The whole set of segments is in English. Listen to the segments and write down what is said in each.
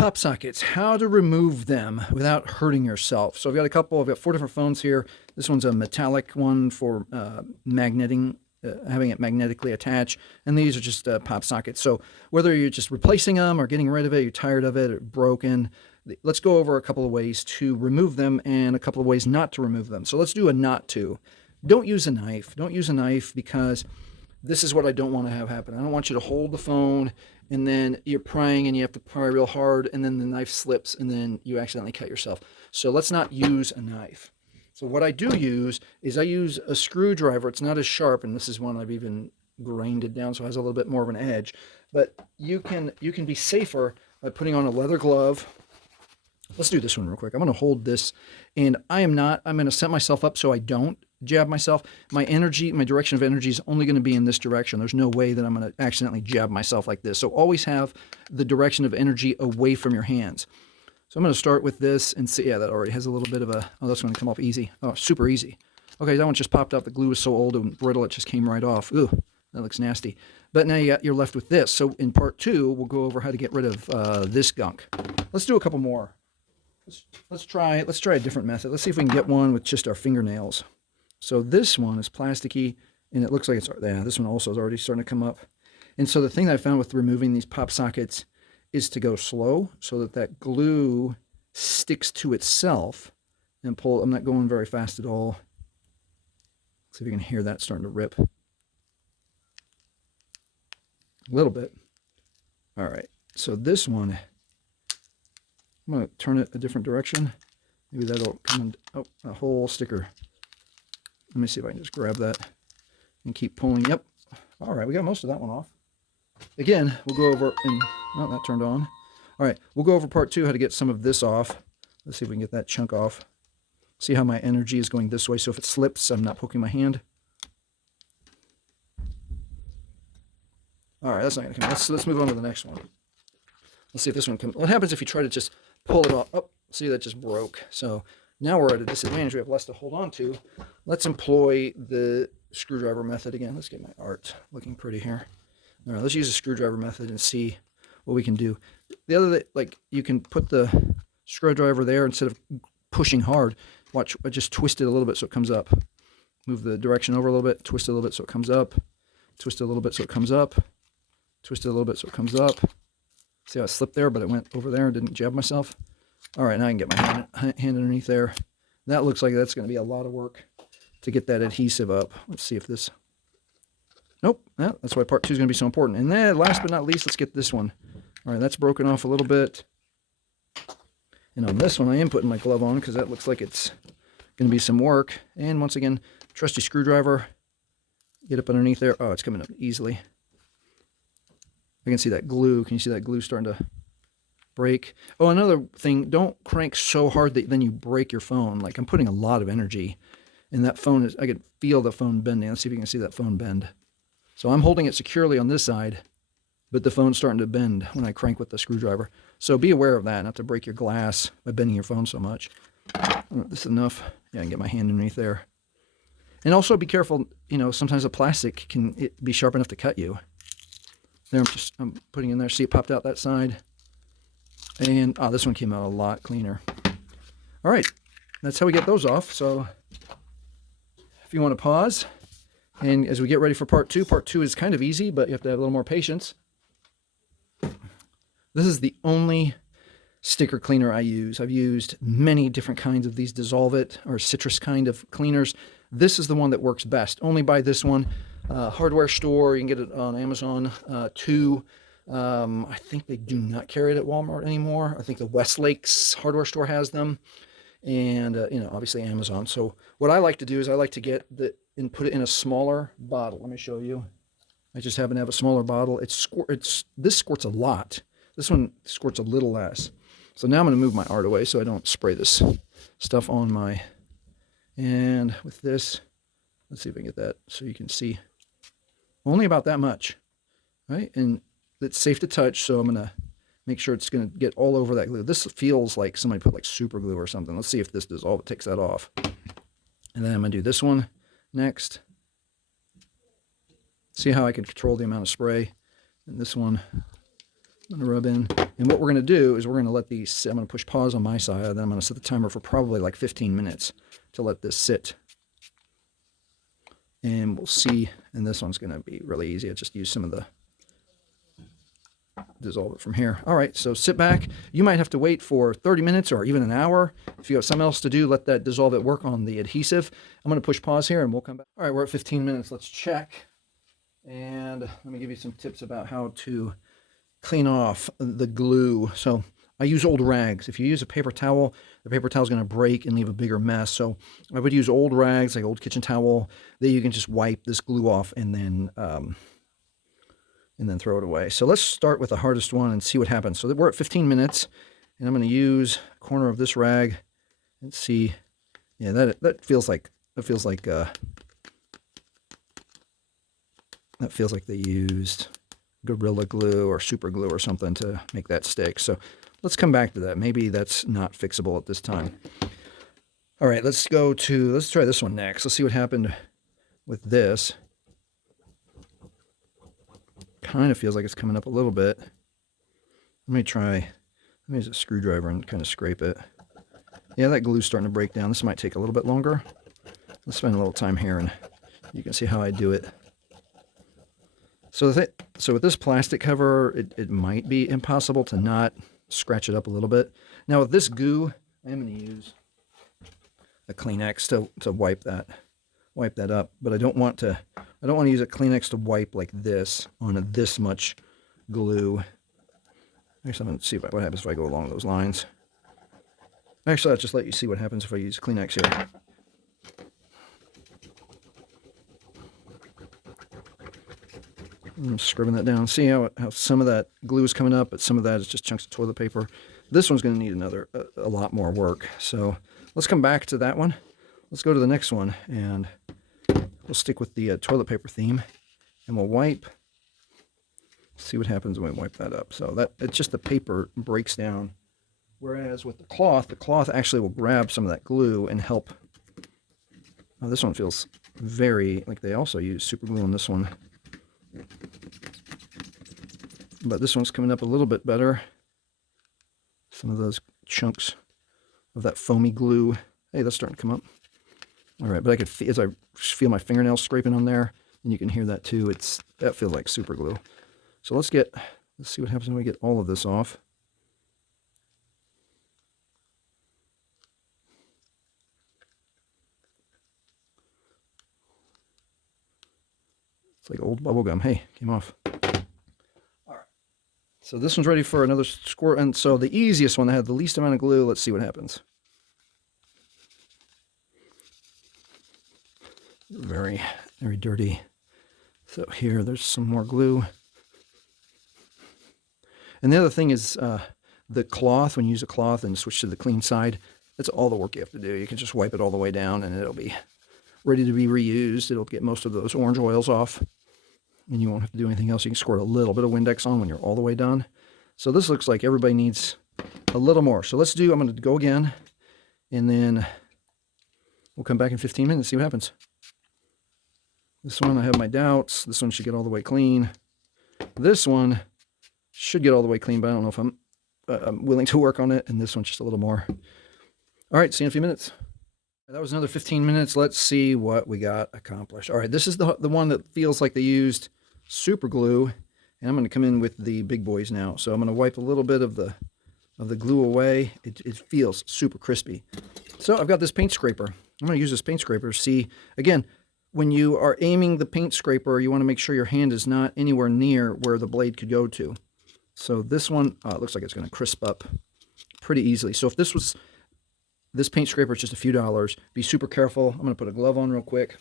Pop sockets, how to remove them without hurting yourself. So I've got I've got 4 different phones here. This one's a metallic one for having it magnetically attached, and these are just pop sockets. So whether you're just replacing them or getting rid of it, you're tired of it, or broken, let's go over a couple of ways to remove them and a couple of ways not to remove them. So let's do a not to. Don't use a knife. Don't use a knife because this is what I don't want to have happen. I don't want you to hold the phone and then you're prying and you have to pry real hard and then the knife slips and then you accidentally cut yourself. So let's not use a knife. So what I do use is I use a screwdriver. It's not as sharp, and this is one I've even grained it down so it has a little bit more of an edge. But you can be safer by putting on a leather glove. Let's do this one real quick. I'm going to hold this, and I'm going to set myself up so I don't jab myself. My direction of energy is only going to be in this direction. There's no way that I'm going to accidentally jab myself like this. So always have the direction of energy away from your hands. So I'm going to start with this and see, yeah, that already has a little bit of a, oh, that's going to come off easy. Oh, super easy. Okay, that one just popped off. The glue was so old and brittle, it just came right off. Ooh, that looks nasty. But now you're left with this. So in part 2, we'll go over how to get rid of this gunk. Let's do a couple more. Let's try a different method. Let's see if we can get one with just our fingernails. So this one is plasticky, and it looks like this one also is already starting to come up. And so the thing that I found with removing these pop sockets is to go slow so that glue sticks to itself and pull. I'm not going very fast at all. Let's see if you can hear that starting to rip. A little bit. All right, so this one, I'm going to turn it a different direction. Maybe that'll come in. Oh, a whole sticker. Let me see if I can just grab that and keep pulling. Yep. All right, we got most of that one off. Again, we'll go over, and oh, that turned on. All right, we'll go over part 2, how to get some of this off. Let's see if we can get that chunk off. See how my energy is going this way, so if it slips, I'm not poking my hand. All right, that's not going to come. Let's move on to the next one. Let's see if this one comes. What happens if you try to just pull it off? Oh, see, that just broke. So now we're at a disadvantage. We have less to hold on to. Let's employ the screwdriver method again. Let's get my art looking pretty here. All right, let's use a screwdriver method and see what we can do. The other, like, you can put the screwdriver there instead of pushing hard. Watch, I just twist it a little bit so it comes up. Move the direction over a little bit, twist it a little bit so it comes up. Twist it a little bit so it comes up. Twist it a little bit so it comes up. See how I slipped there, but it went over there and didn't jab myself? All right, now I can get my hand underneath there. That looks like that's going to be a lot of work to get that adhesive up. Let's see if this... Nope, yeah, that's why part 2 is going to be so important. And then last but not least, let's get this one. All right, that's broken off a little bit. And on this one, I am putting my glove on because that looks like it's going to be some work. And once again, trusty screwdriver. Get up underneath there. Oh, it's coming up easily. I can see that glue. Can you see that glue starting to break? Oh, another thing, don't crank so hard that then you break your phone. Like, I'm putting a lot of energy. And that phone is, I could feel the phone bending. Let's see if you can see that phone bend. So I'm holding it securely on this side, but the phone's starting to bend when I crank with the screwdriver. So be aware of that, not to break your glass by bending your phone so much. This is enough. Yeah, I can get my hand underneath there. And also be careful, sometimes the plastic can be sharp enough to cut you. There, I'm putting in there. See, it popped out that side. And, this one came out a lot cleaner. All right, that's how we get those off. So if you want to pause, and as we get ready for part 2 is kind of easy, but you have to have a little more patience. This is the only sticker cleaner I use. I've used many different kinds of these De-solv-it or citrus kind of cleaners. This is the one that works best. Only buy this one. Hardware store, you can get it on Amazon too. I think they do not carry it at Walmart anymore. I think the Westlake's hardware store has them. And, obviously Amazon. So what I like to do is I like to get and put it in a smaller bottle. Let me show you. I just happen to have a smaller bottle. This squirts a lot. This one squirts a little less. So now I'm going to move my art away so I don't spray this stuff on my... And with this, let's see if I can get that so you can see. Only about that much, right? And it's safe to touch, so I'm going to make sure it's going to get all over that glue. This feels like somebody put like super glue or something. Let's see if this De-solv-it takes that off. And then I'm going to do this one next. See how I can control the amount of spray. And this one, I'm going to rub in. And what we're going to do is we're going to let these sit. I'm going to push pause on my side, then I'm going to set the timer for probably like 15 minutes to let this sit. And we'll see, and this one's going to be really easy. I just use some of the dissolve it from here. All right, so sit back. You might have to wait for 30 minutes or even an hour. If you have something else to do, let that dissolve it work on the adhesive. I'm going to push pause here and we'll come back. All right, we're at 15 minutes. Let's check. And let me give you some tips about how to clean off the glue. So I use old rags. If you use a paper towel, the paper towel is going to break and leave a bigger mess. So I would use old rags, like old kitchen towel, that you can just wipe this glue off and then throw it away. So let's start with the hardest one and see what happens. So we're at 15 minutes, and I'm going to use a corner of this rag and see. Yeah, that feels like they used Gorilla Glue or Super Glue or something to make that stick. So let's come back to that. Maybe that's not fixable at this time. All right, let's try this one next. Let's see what happened with this. Kind of feels like it's coming up a little bit. Let me use a screwdriver and kind of scrape it. Yeah, that glue's starting to break down. This might take a little bit longer. Let's spend a little time here and you can see how I do it. So with this plastic cover, it might be impossible to not scratch it up a little bit. Now with this goo, I'm going to use a Kleenex to wipe that up, but I don't want to use a Kleenex to wipe like this on this much glue. Actually, I'm going to see what happens if I go along those lines. Actually, I'll just let you see what happens if I use Kleenex here. I'm scrubbing that down. See how some of that glue is coming up, but some of that is just chunks of toilet paper. This one's going to need a lot more work. So let's come back to that one. Let's go to the next one, and we'll stick with the toilet paper theme, and we'll wipe. See what happens when we wipe that up. So it's just the paper breaks down, whereas with the cloth actually will grab some of that glue and help. Oh, this one feels very like they also use super glue on this one. But this one's coming up a little bit better. Some of those chunks of that foamy glue. Hey, that's starting to come up. All right, but I could as I feel my fingernails scraping on there, and you can hear that too. That feels like super glue. So let's see what happens when we get all of this off. It's like old bubble gum. Hey, came off. All right. So this one's ready for another squirt. And so the easiest one that had the least amount of glue, let's see what happens. Very, very dirty. So here, there's some more glue. And the other thing is the cloth, when you use a cloth and switch to the clean side, that's all the work you have to do. You can just wipe it all the way down and it'll be ready to be reused. It'll get most of those orange oils off and you won't have to do anything else. You can squirt a little bit of Windex on when you're all the way done. So this looks like everybody needs a little more. So I'm going to go again and then we'll come back in 15 minutes and see what happens. This one, I have my doubts. This one should get all the way clean. This one should get all the way clean, but I don't know if I'm willing to work on it. And this one's just a little more. All right, see you in a few minutes. That was another 15 minutes. Let's see what we got accomplished. All right, this is the one that feels like they used super glue. And I'm going to come in with the big boys now. So I'm going to wipe a little bit of the glue away. It feels super crispy. So I've got this paint scraper. I'm going to use this paint scraper. See, again, when you are aiming the paint scraper, you want to make sure your hand is not anywhere near where the blade could go to. So this one, it looks like it's going to crisp up pretty easily. So if this paint scraper is just a few dollars, be super careful. I'm going to put a glove on real quick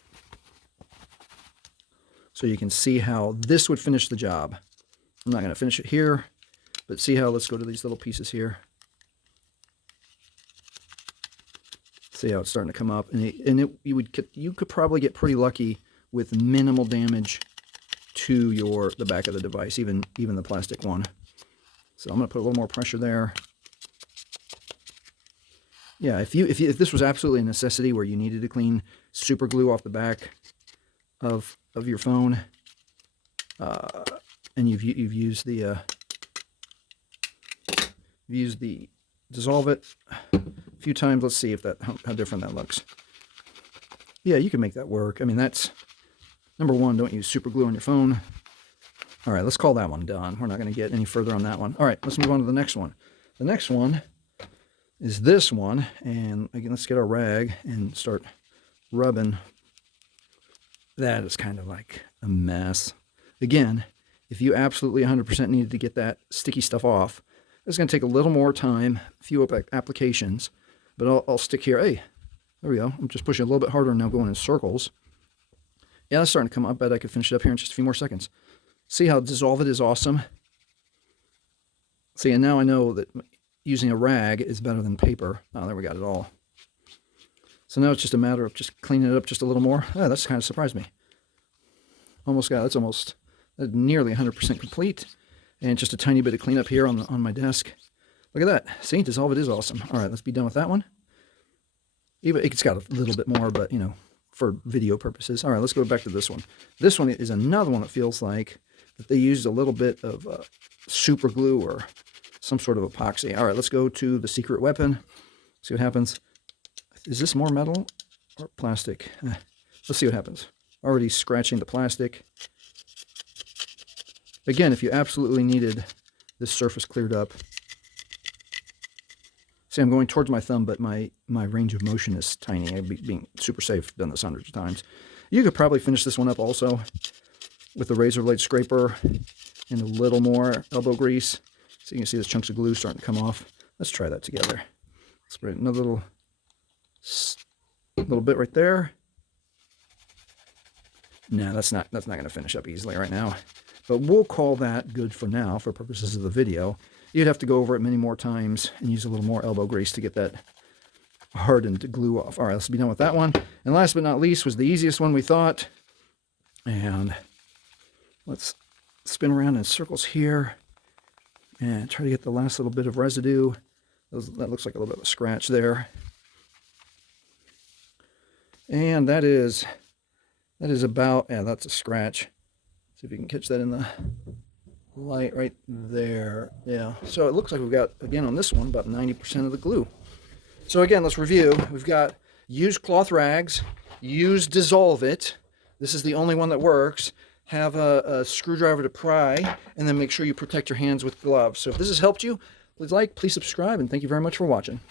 so you can see how this would finish the job. I'm not going to finish it here, but see how, let's go to these little pieces here. See how it's starting to come up, you could probably get pretty lucky with minimal damage to the back of the device, even the plastic one. So I'm going to put a little more pressure there. Yeah, if this was absolutely a necessity where you needed to clean super glue off the back of your phone, and you've used the use the De-solv-it a few times. Let's see if that how different that looks. Yeah, you can make that work. I mean, that's number one. Don't use super glue on your phone. All right, let's call that one done. We're not going to get any further on that one. All right, let's move on to the next one. The next one is this one, and again, let's get our rag and start rubbing. That is kind of like a mess. Again, if you absolutely 100% needed to get that sticky stuff off, it's going to take a little more time, a few applications, but I'll stick here. Hey, there we go. I'm just pushing a little bit harder now, going in circles. Yeah, that's starting to come up. I bet I could finish it up here in just a few more seconds. See how De-solv-it is awesome? See, and now I know that using a rag is better than paper. Oh, there we got it all. So now it's just a matter of just cleaning it up just a little more. Oh, that's kind of surprised me. Almost got, that's nearly 100% complete. And just a tiny bit of cleanup here on my desk. Look at that. See, De-solv-it is awesome. All right, let's be done with that one. Even it's got a little bit more, but, you know, for video purposes. All right, let's go back to this one. This one is another one that feels like that they used a little bit of super glue or some sort of epoxy. All right, let's go to the secret weapon. See what happens. Is this more metal or plastic? Let's see what happens. Already scratching the plastic. Again, if you absolutely needed this surface cleared up. See, I'm going towards my thumb, but my range of motion is tiny. I'd be being super safe. Done this hundreds of times. You could probably finish this one up also with a razor blade scraper and a little more elbow grease. So you can see those chunks of glue starting to come off. Let's try that together. Spray another little bit right there. No, that's not going to finish up easily right now. But we'll call that good for now for purposes of the video. You'd have to go over it many more times and use a little more elbow grease to get that hardened glue off. All right, let's be done with that one. And last but not least was the easiest one we thought. And let's spin around in circles here and try to get the last little bit of residue. That looks like a little bit of a scratch there. And that is about, yeah, that's a scratch. See if you can catch that in the light right there. Yeah, so it looks like we've got, again on this one, about 90% of the glue. So again, let's review. We've got used cloth rags, use De-solv-it. This is the only one that works. Have a screwdriver to pry, and then make sure you protect your hands with gloves. So if this has helped you, please like, please subscribe, and thank you very much for watching.